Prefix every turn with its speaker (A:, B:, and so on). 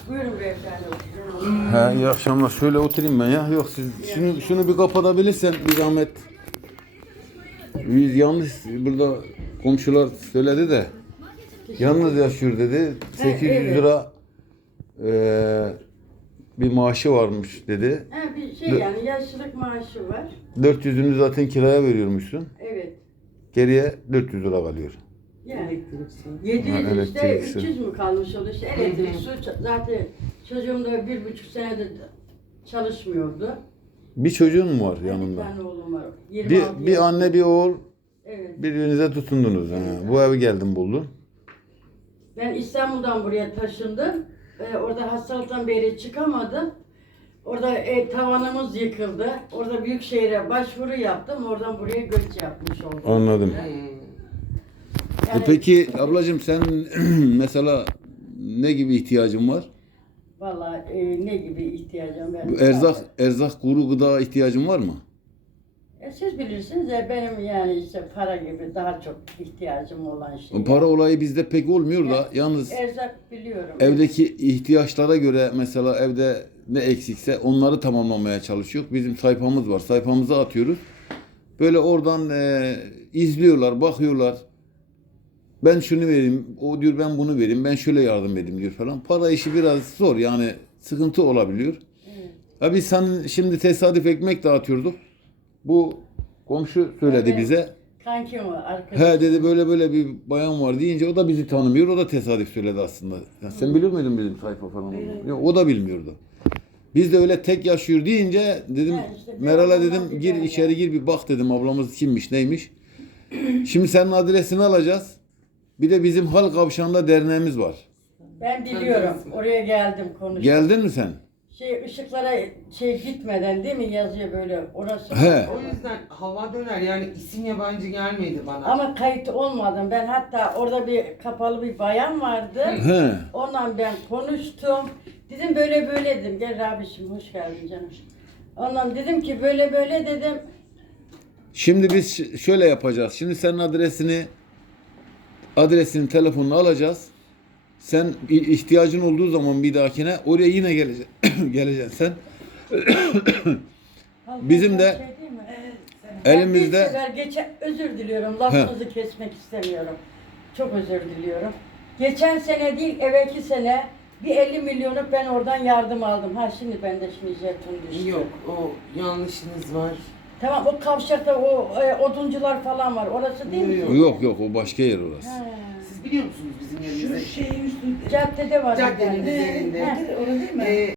A: Buyurun beyefendi.
B: He, iyi akşamlar. Şöyle oturayım ben ya. Yok siz şunu bir kapatabilirsen bir zahmet. Biz yanlış burada komşular söyledi de yalnız yaşıyor dedi. 800
A: evet.
B: lira bir maaşı varmış dedi.
A: Ha, bir şey yani yaşlılık maaşı var.
B: 400'ünü zaten kiraya veriyormuşsun.
A: Evet.
B: Geriye 400 lira kalıyor.
A: Yani
B: Ha,
A: 700 işte
B: elektrik, su.
A: 300 mü kalmış oldu işte elektrik, su zaten çocuğum da 1,5 senedir çalışmıyordu.
B: Bir çocuğun mu var
A: Bir
B: yanında?
A: tane oğlum var. 26
B: Bir anne bir oğul
A: Evet.
B: birbirinize tutundunuz. Ha, bu evi geldim buldun.
A: Ben İstanbul'dan buraya taşındım. Orada hastalıktan beri çıkamadım. Orada tavanımız yıkıldı. Orada Büyükşehir'e başvuru yaptım. Oradan buraya göç yapmış oldum.
B: Anladım.
A: Yani,
B: Peki ablacığım sen mesela ne gibi ihtiyacın var?
A: Vallahi ne gibi ihtiyacım ben?
B: Bu erzak, kuru gıda ihtiyacın var mı?
A: Siz bilirsiniz ya benim yani işte para gibi daha çok ihtiyacım olan şey.
B: Para olayı bizde pek olmuyor da yalnız
A: Erzak biliyorum.
B: evdeki ihtiyaçlara göre mesela evde ne eksikse onları tamamlamaya çalışıyor. Bizim sayfamız var. Sayfamıza atıyoruz. Böyle oradan izliyorlar, bakıyorlar. Ben şunu vereyim, o diyor ben bunu vereyim, ben şöyle yardım edeyim diyor falan. Para işi biraz zor yani sıkıntı olabiliyor.
A: Evet.
B: Abi sen şimdi tesadüf ekmek dağıtıyorduk. Bu komşu söyledi
A: Evet.
B: bize.
A: Kankim var arkadaşım.
B: He dedi böyle bir bayan var deyince o da bizi tanımıyor. O da tesadüf söyledi aslında. Ya sen biliyor muydun bizim sayfa falan? Yok o da bilmiyordu. Biz de öyle tek yaşıyor deyince dedim
A: Ha, işte bir
B: Meral'e
A: ondan
B: dedim
A: bir
B: gir
A: tane.
B: içeri gir bir bak dedim ablamız kimmiş neymiş. Şimdi senin adresini alacağız. Bir de bizim Halk Kavşağı'nda derneğimiz var.
A: Ben biliyorum. Oraya geldim konuştum.
B: Geldin mi sen?
A: Işıklara gitmeden değil mi yazıyor böyle orası.
B: He.
C: O yüzden hava döner yani isim yabancı gelmedi bana.
A: Ama kayıt olmadım. Ben hatta orada bir kapalı bir bayan vardı.
B: He.
A: Ondan ben konuştum. Dedim böyle böyle dedim. Gel Rabişim hoş geldin canım. Ondan dedim ki böyle böyle dedim.
B: Şimdi biz şöyle yapacağız. Şimdi senin adresini, telefonunu alacağız. Sen ihtiyacın olduğu zaman bir dahakine oraya yine geleceksin sen. Bizim de
A: değil mi?
B: elimizde-
A: Ben bir sefer özür diliyorum. Lafınızı kesmek istemiyorum. Çok özür diliyorum. Geçen sene değil, evvelki sene bir 50 milyonu ben oradan yardım aldım. Ha şimdi bende şimdi jeton düştü.
C: Yok o yanlışınız var.
A: Tamam o kavşakta o oduncular falan var. Orası değil mi?
C: Yok.
B: yok o başka yer orası.
A: Ha.
C: Siz biliyor musunuz bizim yerimizi?
D: Şu şeyin üstünde.
A: Caddede var. bir
C: Caddenin
A: tane.
C: üzerinde.
A: Ha.
D: Orada değil mi?